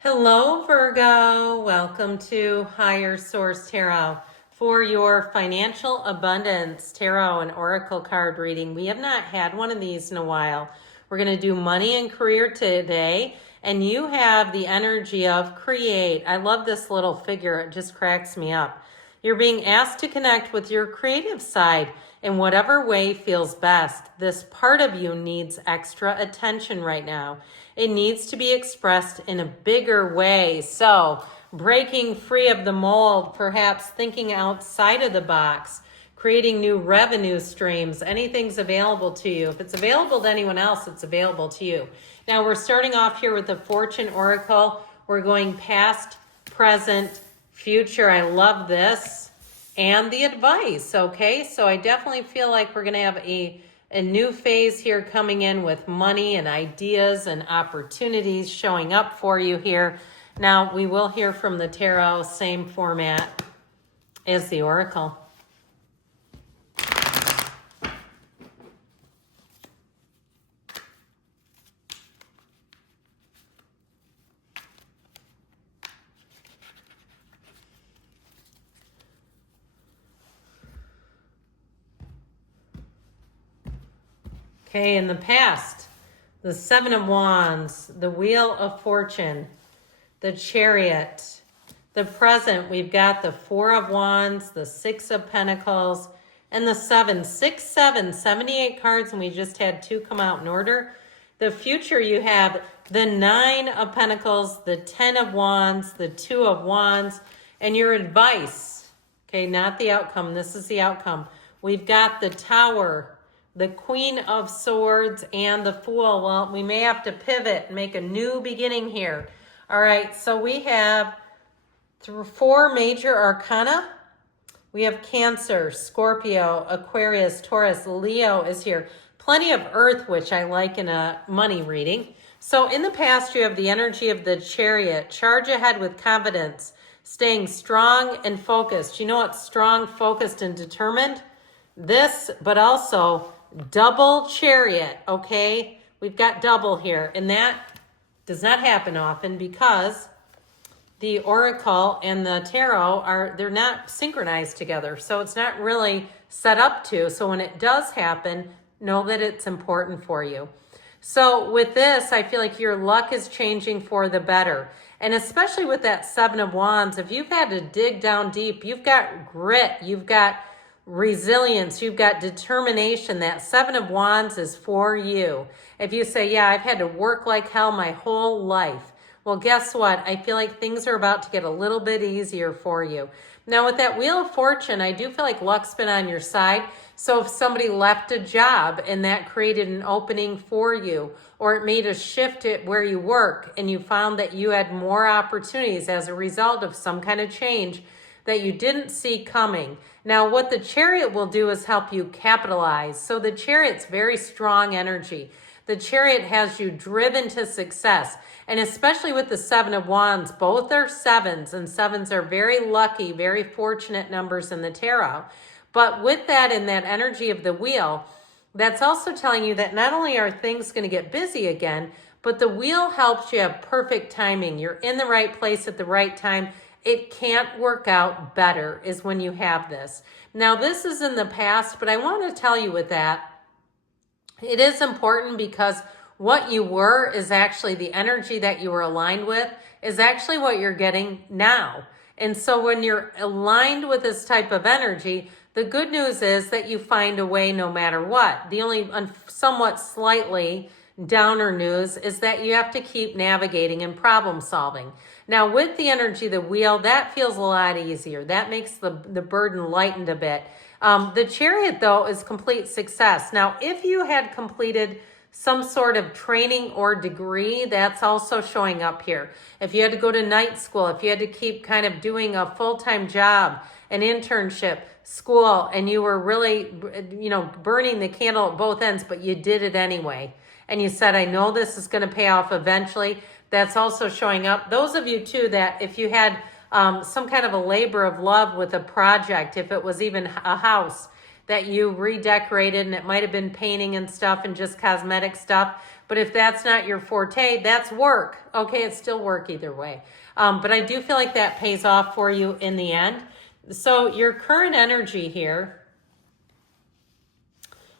Hello, Virgo. Welcome to Higher Source Tarot for your financial abundance tarot and oracle card reading. We have not had one of these in a while. We're going to do money and career today, and you have the energy of create. I love this little figure. It just cracks me up. You're being asked to connect with your creative side in whatever way feels best. This part of you needs extra attention right now. It needs to be expressed in a bigger way. So, breaking free of the mold, perhaps thinking outside of the box, creating new revenue streams, anything's available to you. If it's available to anyone else, it's available to you. Now, we're starting off here with the Fortune Oracle. We're going past, present, future. I love this. And the advice, okay? So I definitely feel like we're going to have a new phase here coming in with money and ideas and opportunities showing up for you here. Now, we will hear from the tarot, same format as the oracle. Okay, in the past, the Seven of Wands, the Wheel of Fortune, the Chariot. The present, we've got the Four of Wands, the Six of Pentacles, and the Seven. 6, 7, 78 cards, and we just had 2 come out in order. The future, you have the Nine of Pentacles, the 10 of Wands, the 2 of Wands, and your advice. Okay, not the outcome. This is the outcome. We've got the Tower, the Queen of Swords, and the Fool. Well, we may have to pivot and make a new beginning here. All right, so we have 4 major arcana. We have Cancer, Scorpio, Aquarius, Taurus, Leo is here. Plenty of Earth, which I like in a money reading. So in the past, you have the energy of the Chariot. Charge ahead with confidence, staying strong and focused. You know what's strong, focused, and determined? This, but also double Chariot, okay? We've got double here, and that does not happen often because the oracle and the tarot they're not synchronized together, so it's not really set up to. So when it does happen, know that it's important for you. So with this, I feel like your luck is changing for the better. And especially with that Seven of Wands, if you've had to dig down deep, you've got grit, you've got resilience, you've got determination. That Seven of Wands is for you. If you say, yeah, I've had to work like hell my whole life. Well, guess what? I feel like things are about to get a little bit easier for you. Now, with that Wheel of Fortune, I do feel like luck's been on your side. So if somebody left a job and that created an opening for you, or it made a shift at where you work and you found that you had more opportunities as a result of some kind of change that you didn't see coming. Now, what the Chariot will do is help you capitalize. So the Chariot's very strong energy. The Chariot has you driven to success. And especially with the Seven of Wands, both are sevens, and sevens are very lucky, very fortunate numbers in the tarot. But with that and that energy of the wheel, that's also telling you that not only are things going to get busy again, but the wheel helps you have perfect timing. You're in the right place at the right time. It can't work out better is when you have this. Now, this is in the past, but I want to tell you with that, it is important because what you were is actually the energy that you were aligned with is actually what you're getting now. And so when you're aligned with this type of energy, the good news is that you find a way no matter what. The only somewhat slightly downer news is that you have to keep navigating and problem solving. Now, with the energy of the wheel, that feels a lot easier. That makes the burden lightened a bit. The Chariot, though, is complete success. Now, if you had completed some sort of training or degree, that's also showing up here. If you had to go to night school, if you had to keep kind of doing a full-time job, an internship, school, and you were really, burning the candle at both ends, but you did it anyway. And you said, I know this is going to pay off eventually. That's also showing up. Those of you, too, that if you had some kind of a labor of love with a project, if it was even a house, that you redecorated, and it might have been painting and stuff and just cosmetic stuff. But if that's not your forte, that's work. Okay, it's still work either way. But I do feel like that pays off for you in the end. So your current energy here,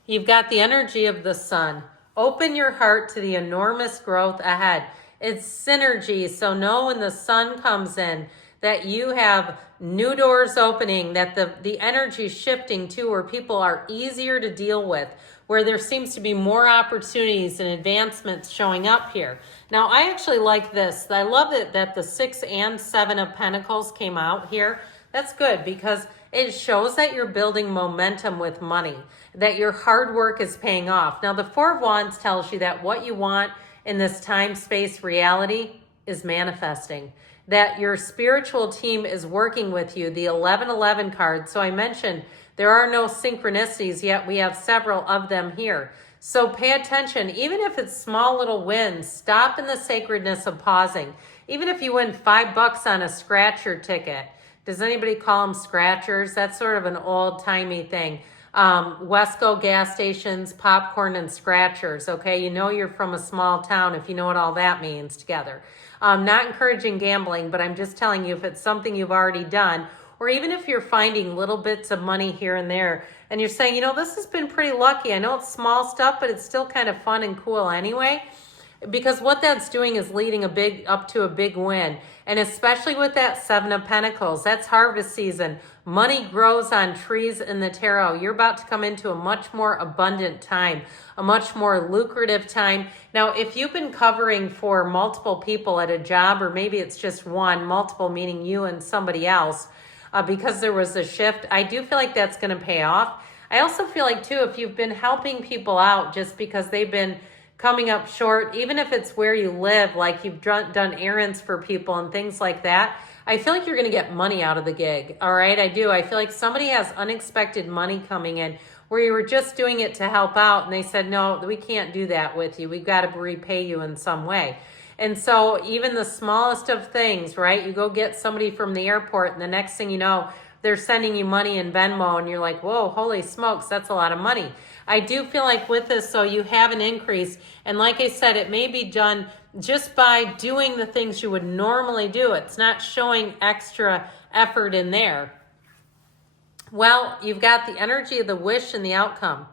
you've got the energy of the sun. Open your heart to the enormous growth ahead. It's synergy. So know when the sun comes in that you have new doors opening, that the energy is shifting to where people are easier to deal with, where there seems to be more opportunities and advancements showing up here. Now, I actually like this. I love it that the 6 and 7 of Pentacles came out here. That's good because it shows that you're building momentum with money, that your hard work is paying off. Now, the 4 of Wands tells you that what you want in this time, space, reality is manifesting, that your spiritual team is working with you, the 1111 card. So I mentioned there are no synchronicities, yet we have several of them here. So pay attention, even if it's small little wins, stop in the sacredness of pausing. Even if you win $5 on a scratcher ticket. Does anybody call them scratchers? That's sort of an old-timey thing. Wesco gas stations, popcorn, and scratchers, okay? You know you're from a small town if you know what all that means together. Not encouraging gambling, but I'm just telling you if it's something you've already done, or even if you're finding little bits of money here and there, and you're saying, you know, this has been pretty lucky. I know it's small stuff, but it's still kind of fun and cool anyway. Because what that's doing is leading up to a big win. And especially with that 7 of Pentacles, that's harvest season. Money grows on trees in the tarot. You're about to come into a much more abundant time, a much more lucrative time. Now, if you've been covering for multiple people at a job, or maybe it's just one, multiple meaning you and somebody else, because there was a shift, I do feel like that's going to pay off. I also feel like, too, if you've been helping people out just because they've been coming up short, even if it's where you live, like you've done errands for people and things like that, I feel like you're going to get money out of the gig. All right, I do. I feel like somebody has unexpected money coming in where you were just doing it to help out and they said, no, we can't do that with you. We've got to repay you in some way. And so even the smallest of things, right? You go get somebody from the airport and the next thing you know, they're sending you money in Venmo and you're like, whoa, holy smokes, that's a lot of money. I do feel like with this, so you have an increase. And like I said, it may be done just by doing the things you would normally do. It's not showing extra effort in there. Well, you've got the energy of the wish and the outcome.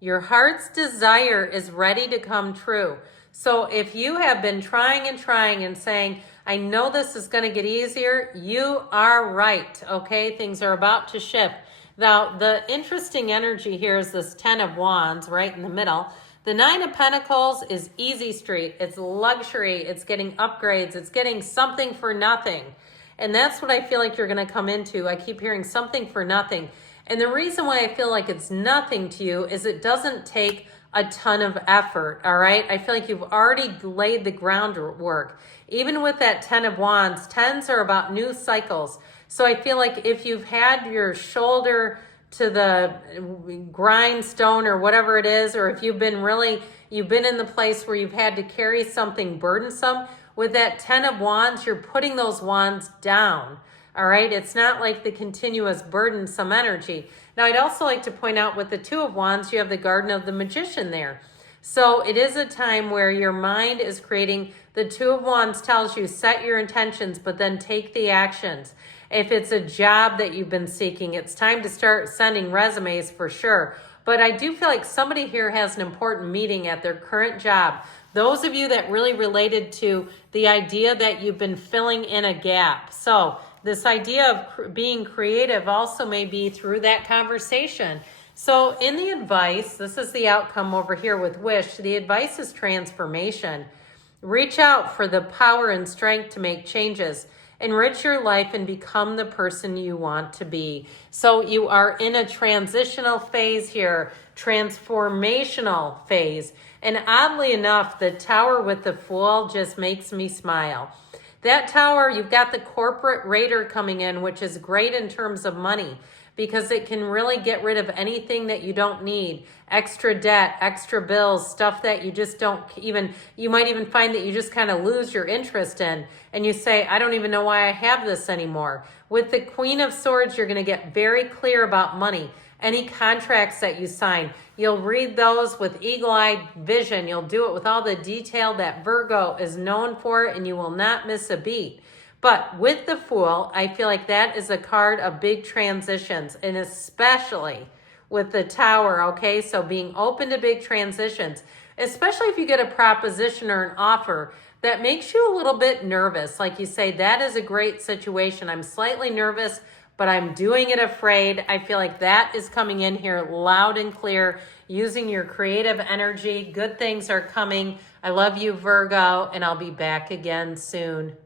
Your heart's desire is ready to come true. So if you have been trying and saying, I know this is going to get easier, you are right, okay? Things are about to shift. Now, the interesting energy here is this 10 of Wands right in the middle. The 9 of Pentacles is easy street. It's luxury. It's getting upgrades. It's getting something for nothing. And that's what I feel like you're going to come into. I keep hearing something for nothing. And the reason why I feel like it's nothing to you is it doesn't take a ton of effort, all right? I feel like you've already laid the groundwork. Even with that 10 of Wands, 10s are about new cycles. So I feel like if you've had your shoulder to the grindstone or whatever it is, or if you've been in the place where you've had to carry something burdensome, with that 10 of Wands, you're putting those wands down, all right? It's not like the continuous burdensome energy. Now, I'd also like to point out with the 2 of Wands, you have the Garden of the Magician there. So it is a time where your mind is creating, the 2 of Wands tells you set your intentions, but then take the actions. If it's a job that you've been seeking, it's time to start sending resumes for sure. But I do feel like somebody here has an important meeting at their current job. Those of you that really related to the idea that you've been filling in a gap. So this idea of being creative also may be through that conversation. So in the advice, this is the outcome over here with Wish. The advice is transformation. Reach out for the power and strength to make changes. Enrich your life and become the person you want to be. So you are in a transitional phase here, transformational phase. And oddly enough, the Tower with the Fool just makes me smile. That Tower, you've got the corporate raider coming in, which is great in terms of money because it can really get rid of anything that you don't need. Extra debt, extra bills, stuff that you just don't even, you might even find that you just kind of lose your interest in. And you say, I don't even know why I have this anymore. With the Queen of Swords, you're going to get very clear about money. any contracts that you sign. You'll read those with eagle-eyed vision. You'll do it with all the detail that Virgo is known for, and you will not miss a beat. But with the Fool, I feel like that is a card of big transitions, and especially with the Tower, okay? So being open to big transitions, especially if you get a proposition or an offer that makes you a little bit nervous. Like you say, that is a great situation. I'm slightly nervous, but I'm doing it afraid. I feel like that is coming in here loud and clear, using your creative energy. Good things are coming. I love you, Virgo, and I'll be back again soon.